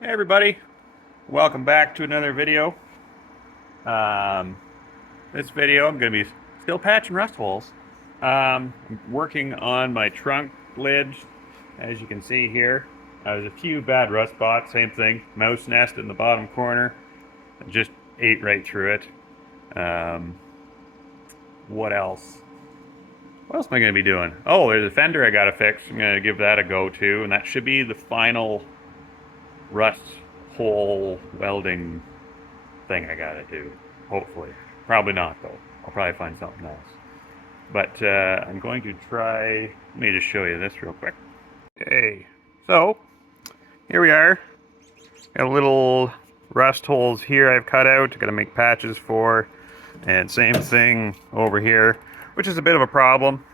Hey everybody, welcome back to another video. Um, this video I'm going to be still patching rust holes. I'm working on my trunk lid, as you can see here. There's a few bad rust spots, same thing, mouse nest in the bottom corner. I just ate right through it. What else? What else am I going to be doing? Oh, there's a fender I got to fix. I'm going to give that a go too, and that should be the final rust hole welding thing I gotta do. Hopefully. Probably not though. I'll probably find something else. But I'm going to try, let me just show you this real quick. Okay, so here we are. Got little rust holes here I've cut out. Gotta make patches for. And same thing over here, which is a bit of a problem.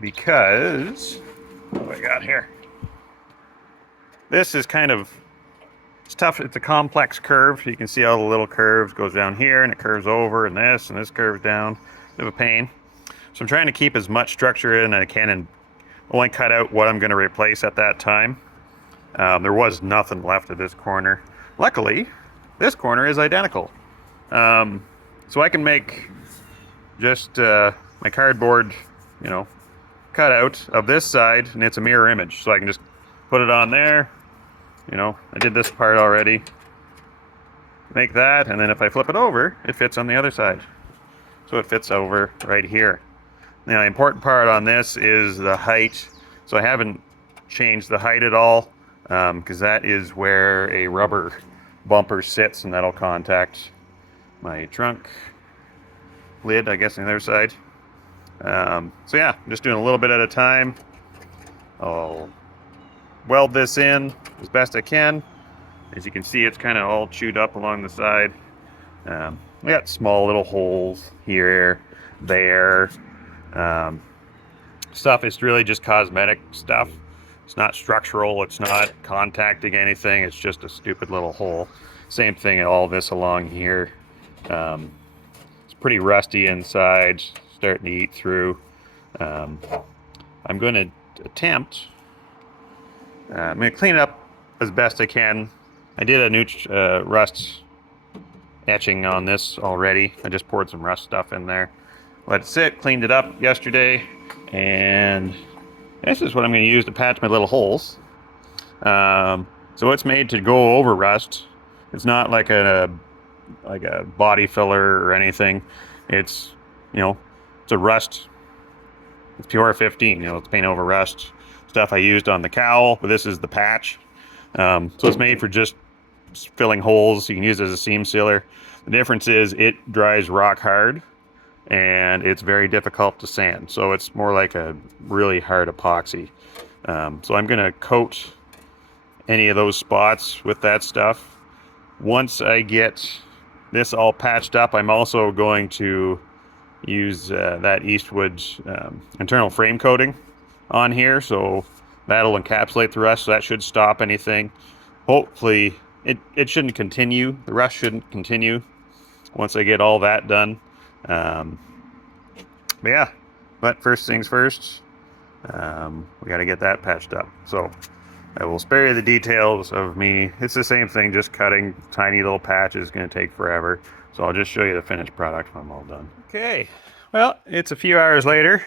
Because, what do I got here? This is kind of, it's tough. It's a complex curve. You can see all the little curves. Goes down here and it curves over and this curves down. Bit of a pain. So I'm trying to keep as much structure in as I can and only cut out what I'm going to replace at that time. There was nothing left of this corner. Luckily, this corner is identical. So I can make just my cardboard, cutout of this side, and it's a mirror image. So I can just put it on there. I did this part already. Make that, and then if I flip it over, it fits on the other side. So it fits over right here. Now, the important part on this is the height. So I haven't changed the height at all, because that is where a rubber bumper sits, and that'll contact my trunk lid, I guess, on the other side. So yeah, I'm just doing a little bit at a time. I'll weld this in as best I can. As you can see, it's kind of all chewed up along the side. We got small little holes here, there. Stuff is really just cosmetic stuff. It's not structural, it's not contacting anything, it's just a stupid little hole. Same thing, all this along here. It's pretty rusty inside, starting to eat through. I'm going to attempt, I'm going to clean it up as best I can. I did a new rust etching on this already. I just poured some rust stuff in there. Let it sit, cleaned it up yesterday, and this is what I'm going to use to patch my little holes. So it's made to go over rust. It's not like a body filler or anything. It's, it's a rust. It's PR15. It's paint over rust stuff I used on the cowl, but this is the patch. So it's made for just filling holes. You can use it as a seam sealer. The difference is it dries rock hard, and it's very difficult to sand. So it's more like a really hard epoxy. So I'm going to coat any of those spots with that stuff. Once I get this all patched up, I'm also going to use that Eastwood internal frame coating on here. So that'll encapsulate the rust. So that should stop anything. Hopefully, it shouldn't continue. The rust shouldn't continue once I get all that done. But yeah, but first things first, we got to get that patched up. So I will spare you the details of me. It's the same thing, just cutting tiny little patches. Going to take forever. So I'll just show you the finished product when I'm all done. Okay, well, it's a few hours later,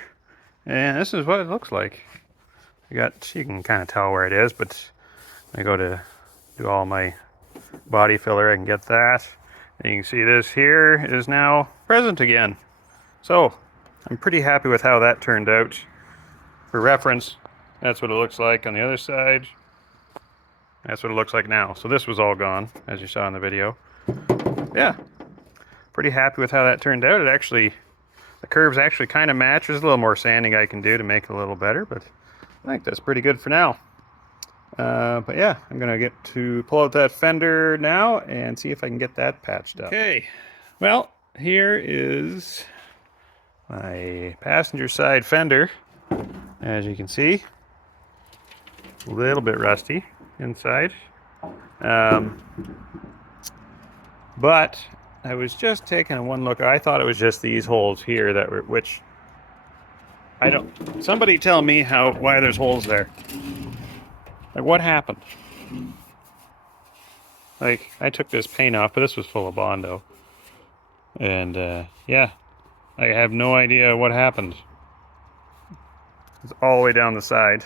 and this is what it looks like. You can kind of tell where it is, but I go to do all my body filler, I can get that. And you can see this here is now present again. So I'm pretty happy with how that turned out. For reference, that's what it looks like on the other side. That's what it looks like now. So this was all gone, as you saw in the video. Yeah, pretty happy with how that turned out. The curves actually kind of match. There's a little more sanding I can do to make it a little better, but I think that's pretty good for now. But yeah, I'm gonna get to pull out that fender now and see if I can get that patched up. Okay, well, here is my passenger side fender. As you can see, a little bit rusty inside. But I was just taking one look. I thought it was just these holes here that were, which I don't, somebody tell me why there's holes there. Like, what happened? Like, I took this paint off, but this was full of Bondo. And, yeah, I have no idea what happened. It's all the way down the side.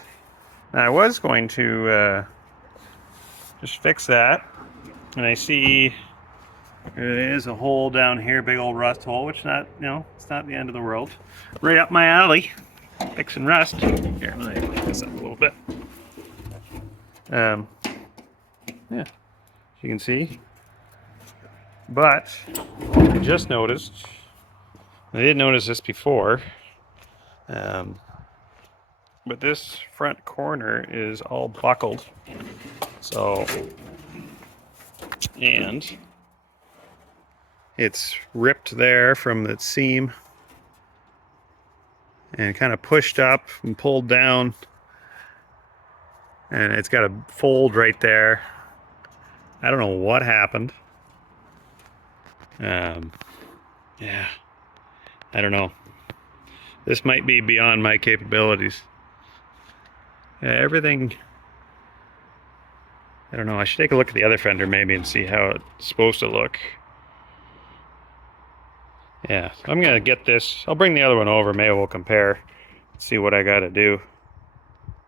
Now, I was going to just fix that. And I see there is a hole down here, big old rust hole, which not, you know, it's not the end of the world. Right up my alley, fixing rust. Here, let me lift this up a little bit. Yeah, as you can see. But I just noticed, I didn't notice this before, but this front corner is all buckled. So, and it's ripped there from the seam and kind of pushed up and pulled down, and it's got a fold right there. I don't know what happened. Yeah, I don't know. This might be beyond my capabilities. Everything, I don't know. I should take a look at the other fender maybe and see how it's supposed to look. Yeah, so I'm gonna get this. I'll bring the other one over. Maybe we'll compare, see what I gotta do.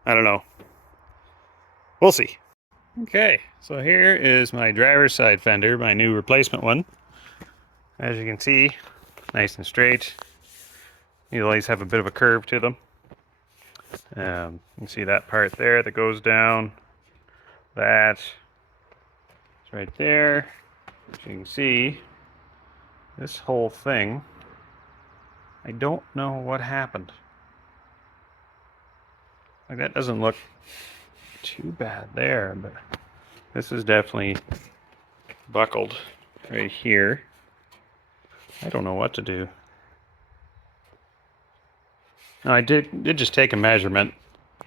I don't know. We'll see. Okay, so here is my driver's side fender, my new replacement one. As you can see, nice and straight. You always have a bit of a curve to them. You can see that part there that goes down. That is right there. As you can see, this whole thing, I don't know what happened. Like, that doesn't look too bad there, but this is definitely buckled right here. I don't know what to do. Now, I did just take a measurement,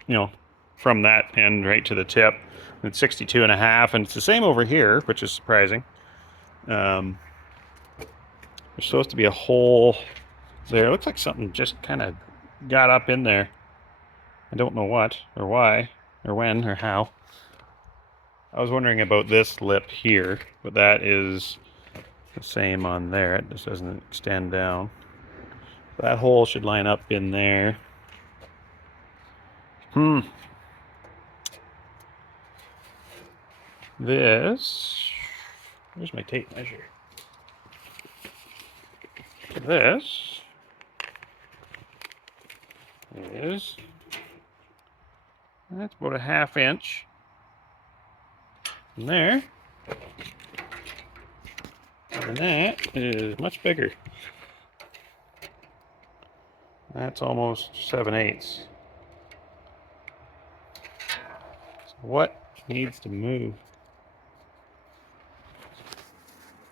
you know, from that end right to the tip. It's 62.5, and it's the same over here, which is surprising. There's supposed to be a hole there. It looks like something just kind of got up in there. I don't know what, or why, or when, or how. I was wondering about this lip here, but that is the same on there. It just doesn't extend down. That hole should line up in there. This, where's my tape measure? This is, that's about a 1/2 inch. And there, and that is much bigger. That's almost 7/8. So what needs to move?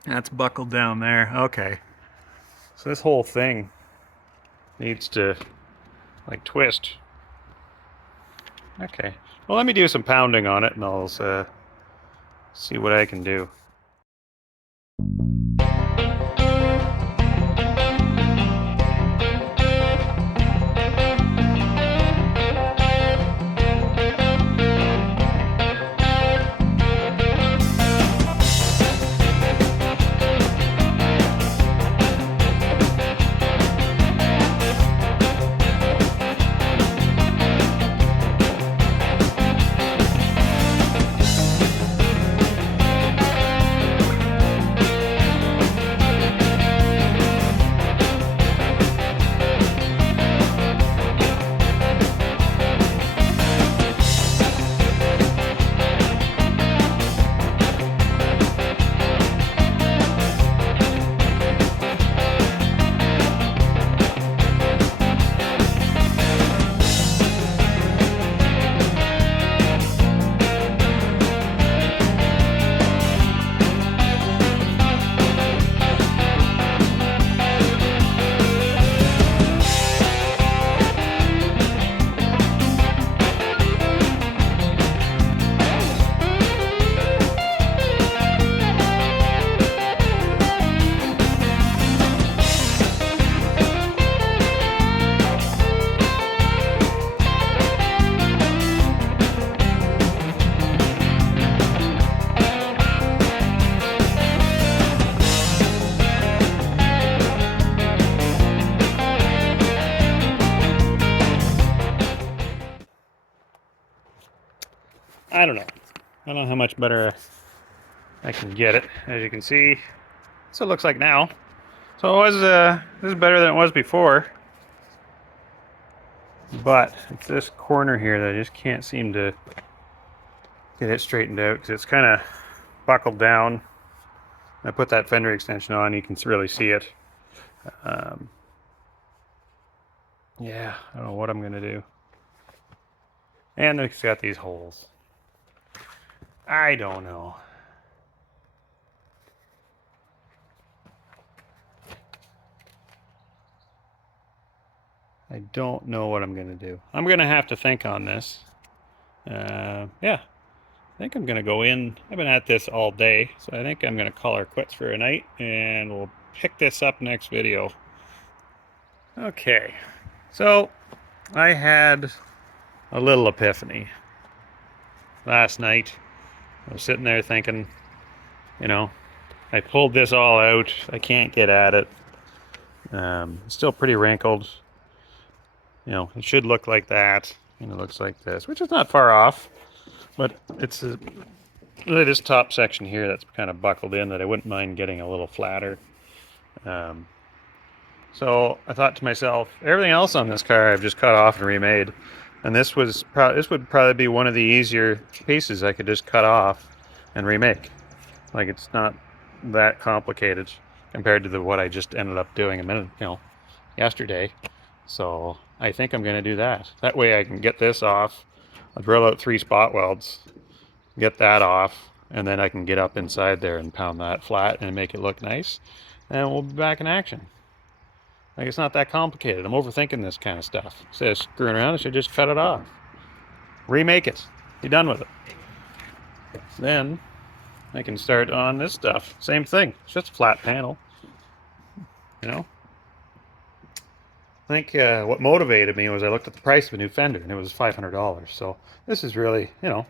That's buckled down there. Okay. So this whole thing needs to, like, twist. Okay. Well, let me do some pounding on it and I'll see what I can do. I don't know. I don't know how much better I can get it. As you can see, that's what it looks like now. So it was, this is better than it was before. But it's this corner here that I just can't seem to get it straightened out because it's kind of buckled down. I put that fender extension on, you can really see it. Yeah, I don't know what I'm gonna do. And it's got these holes. I don't know. I don't know what I'm gonna do. I'm gonna have to think on this. Yeah, I think I'm gonna go in. I've been at this all day, so I think I'm gonna call her quits for a night, and we'll pick this up next video. Okay, so I had a little epiphany last night. I was sitting there thinking, you know, I pulled this all out. I can't get at it. It's still pretty wrinkled. You know, it should look like that, and it looks like this, which is not far off. But it's really this top section here that's kind of buckled in that I wouldn't mind getting a little flatter. So I thought to myself, everything else on this car I've just cut off and remade, and this would probably be one of the easier pieces I could just cut off and remake. Like, it's not that complicated compared to what I just ended up doing yesterday. So I think I'm going to do that. That way I can get this off. I'll drill out 3 spot welds, get that off, and then I can get up inside there and pound that flat and make it look nice. And we'll be back in action. Like, it's not that complicated. I'm overthinking this kind of stuff. Instead of screwing around, I should just cut it off. Remake it. Be done with it. Then I can start on this stuff. Same thing. It's just a flat panel. You know? I think what motivated me was I looked at the price of a new Fender, and it was $500. So this is really, you know,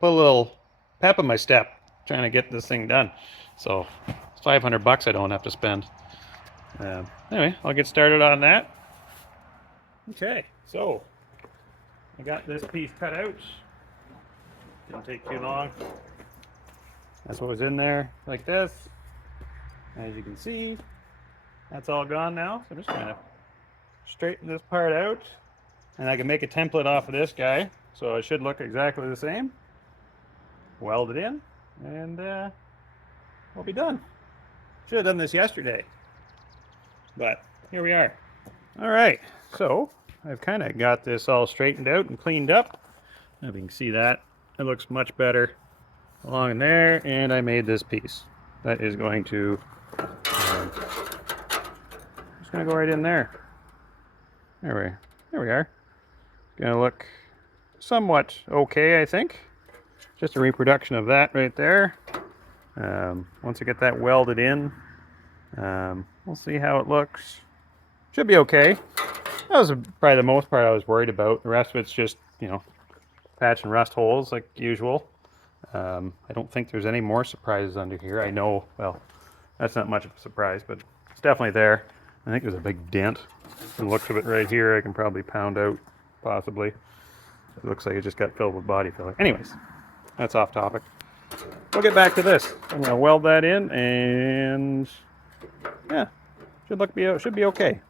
put a little pep in my step trying to get this thing done. So it's $500 I don't have to spend. Anyway, I'll get started on that. Okay, so I got this piece cut out. Didn't take too long. That's what was in there, like this. As you can see, that's all gone now. So I'm just gonna straighten this part out, and I can make a template off of this guy, so it should look exactly the same. Weld it in, and we'll be done. Should have done this yesterday, but here we are. All right, so I've kind of got this all straightened out and cleaned up. If you can see that, it looks much better along there, and I made this piece. That is going to, just gonna go right in there. There we are. It's gonna look somewhat okay, I think. Just a reproduction of that right there. Once I get that welded in, we'll see how it looks. Should be okay. That was probably the most part I was worried about. The rest of it's just, you know, patch and rust holes like usual. I don't think there's any more surprises under here. I know, well, that's not much of a surprise, but it's definitely there. I think there's a big dent. From the looks of it right here, I can probably pound out, possibly. It looks like it just got filled with body filler. Anyways, that's off topic. We'll get back to this. I'm gonna weld that in, and yeah, should be okay.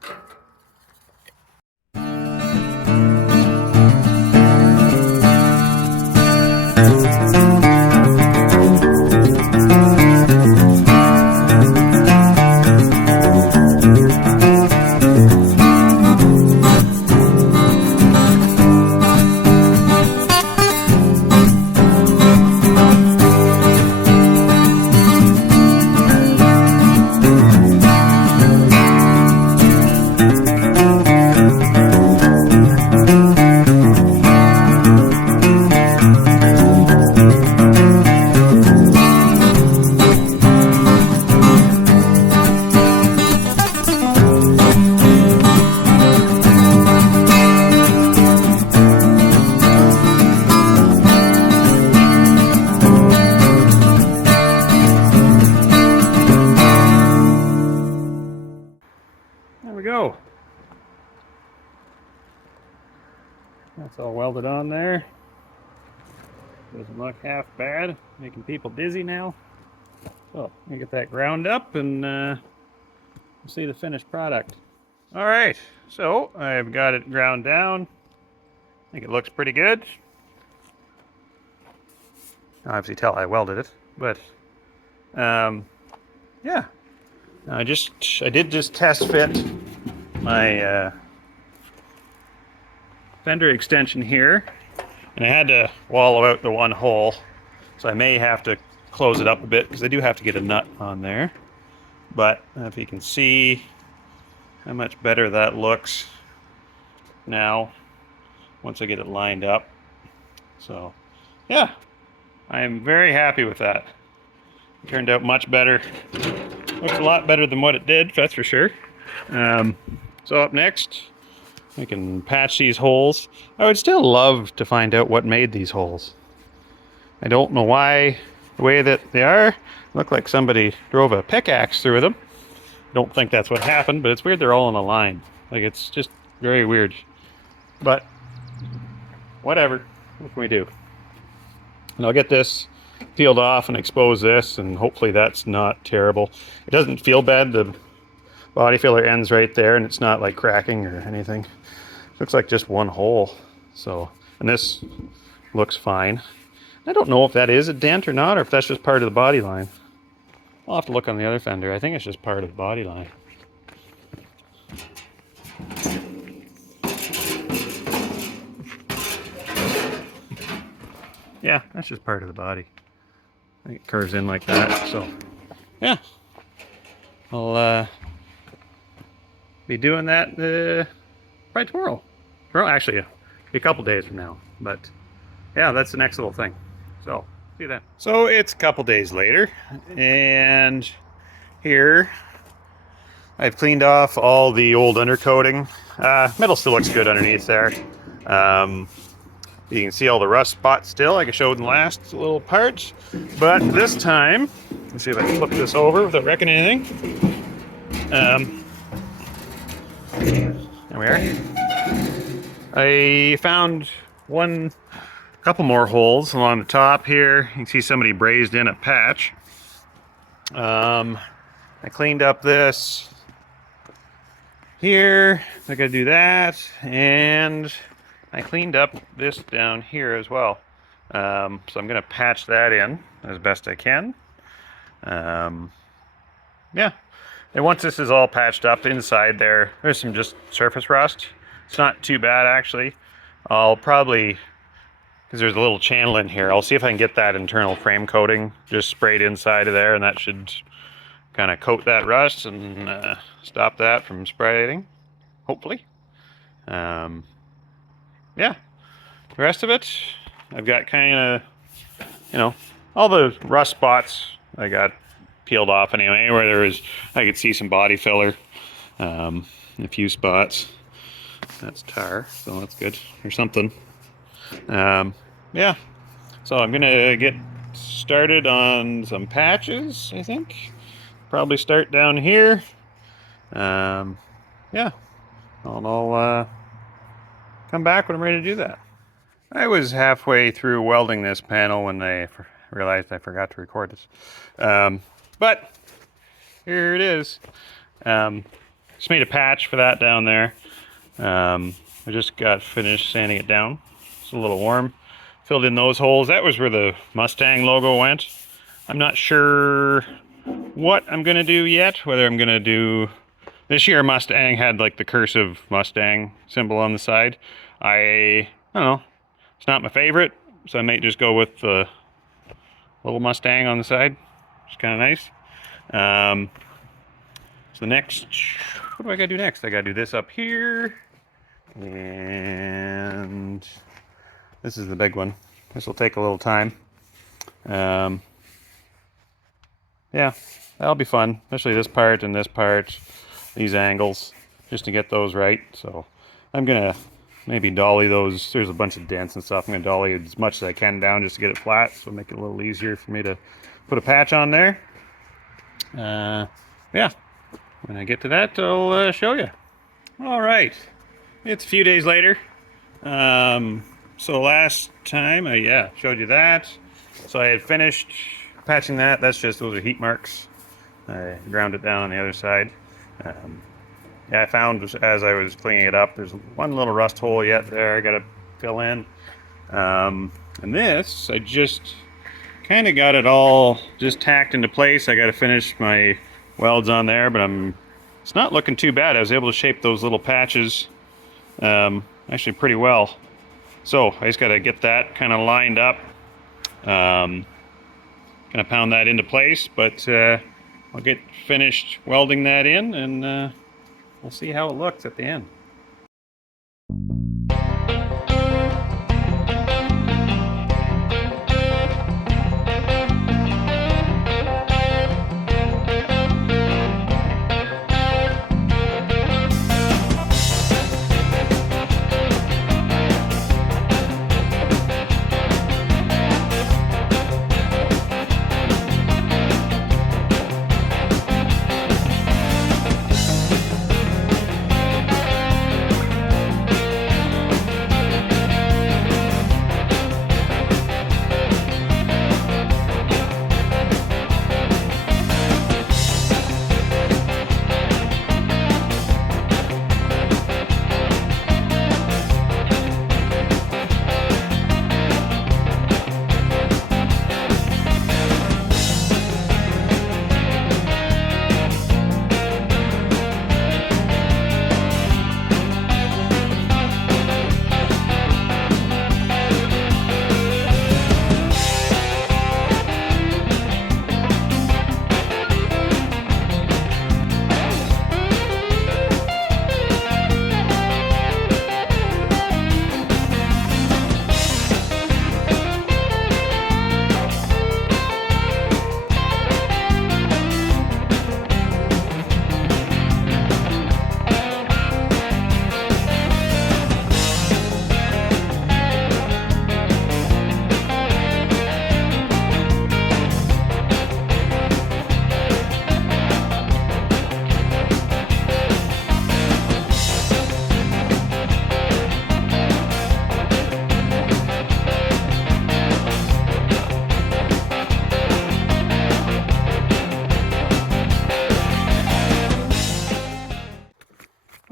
There we go. That's all welded on there. Doesn't look half bad. Making people dizzy now. So, let me get that ground up and we'll see the finished product. All right, so I've got it ground down. I think it looks pretty good. Obviously tell I welded it, but yeah. I did just test fit my fender extension here, and I had to wallow out the one hole, so I may have to close it up a bit because I do have to get a nut on there. But if you can see how much better that looks now once I get it lined up. So yeah, I'm very happy with that. It turned out much better. Looks a lot better than what it did, that's for sure. So up next, we can patch these holes. I would still love to find out what made these holes. I don't know why the way that they are. Look like somebody drove a pickaxe through them. Don't think that's what happened, but it's weird they're all in a line. Like, it's just very weird. But whatever, what can we do? And I'll get this peeled off and expose this, and hopefully that's not terrible. It doesn't feel bad. The body filler ends right there, and it's not like cracking or anything. Looks like just one hole. So, and this looks fine. I don't know if that is a dent or not, or if that's just part of the body line. I'll have to look on the other fender. I think it's just part of the body line. Yeah, that's just part of the body. I think it curves in like that, so yeah. I'll be doing that probably tomorrow. Well, actually, a couple days from now. But yeah, that's the next little thing. So, see you then. So it's a couple days later, and here I've cleaned off all the old undercoating. Metal still looks good underneath there. You can see all the rust spots still, like I showed in the last little part. But this time, let's see if I can flip this over without wrecking anything. There we are. I found couple more holes along the top here. You can see somebody brazed in a patch. I cleaned up this here. I gotta do that, and I cleaned up this down here as well. So I'm gonna patch that in as best I can. Yeah, and once this is all patched up inside there's some just surface rust. It's not too bad actually. I'll probably, because there's a little channel in here, I'll see if I can get that internal frame coating just sprayed inside of there, and that should kind of coat that rust and stop that from spreading, hopefully. Yeah, the rest of it, I've got kind of, all the rust spots I got peeled off anyway, where I could see some body filler in a few spots. That's tar, so that's good, or something. Yeah, so I'm gonna get started on some patches, I think. Probably start down here. Yeah, and I'll come back when I'm ready to do that. I was halfway through welding this panel when I realized I forgot to record this. But here it is. Just made a patch for that down there. I just got finished sanding it down. It's a little warm. Filled in those holes. That was where the Mustang logo went. I'm not sure what I'm gonna do yet. Whether I'm gonna do, this year Mustang had like the cursive Mustang symbol on the side. I don't know. It's not my favorite, so I might just go with the little Mustang on the side. It's kind of nice. So next, what do I gotta do next? I gotta do this up here, and this is the big one. This will take a little time. Yeah, that'll be fun, especially this part and this part, these angles, just to get those right. So I'm gonna maybe dolly those. There's a bunch of dents and stuff. I'm gonna dolly as much as I can down just to get it flat, so make it a little easier for me to put a patch on there. Yeah, when I get to that, I'll show you. All right, it's a few days later. So last time I showed you that. So I had finished patching that. Those are heat marks. I ground it down on the other side. Yeah, I found as I was cleaning it up, there's one little rust hole yet there I gotta fill in. And this, I just kind of got it all just tacked into place. I gotta finish my welds on there, but it's not looking too bad. I was able to shape those little patches actually pretty well. So I just gotta get that kind of lined up. Gonna pound that into place, but I'll get finished welding that in, and we'll see how it looks at the end.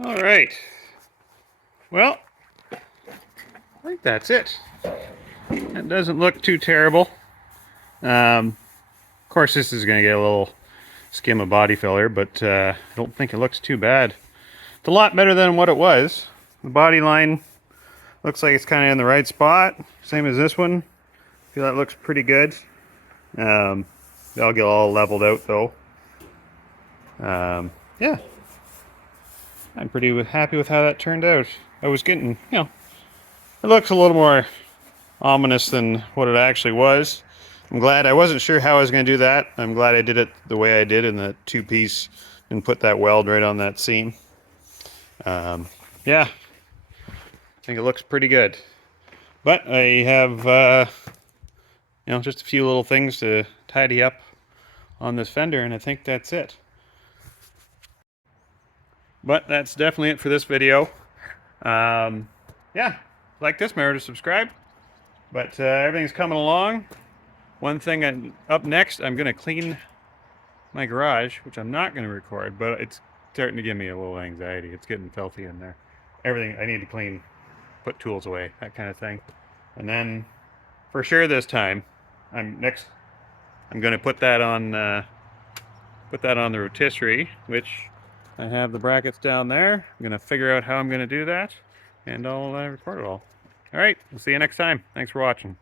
All right. Well, I think that's it. That doesn't look too terrible. Of course, this is going to get a little skim of body filler, but I don't think it looks too bad. It's a lot better than what it was. The body line looks like it's kind of in the right spot, same as this one. I feel that looks pretty good. They'll get all leveled out though. Yeah, I'm pretty happy with how that turned out. I was getting, it looks a little more ominous than what it actually was. I'm glad. I wasn't sure how I was going to do that. I'm glad I did it the way I did in the two-piece and put that weld right on that seam. Yeah, I think it looks pretty good. But I have, just a few little things to tidy up on this fender, and I think that's it. But that's definitely it for this video. Yeah, like this, remember to subscribe. But everything's coming along. One thing up next, I'm going to clean my garage, which I'm not going to record, but it's starting to give me a little anxiety. It's getting filthy in there. Everything I need to clean, put tools away, that kind of thing. And then, for sure this time, I'm going to put that on the rotisserie, which I have the brackets down there. I'm going to figure out how I'm going to do that, and I'll record it all. All right, we'll see you next time. Thanks for watching.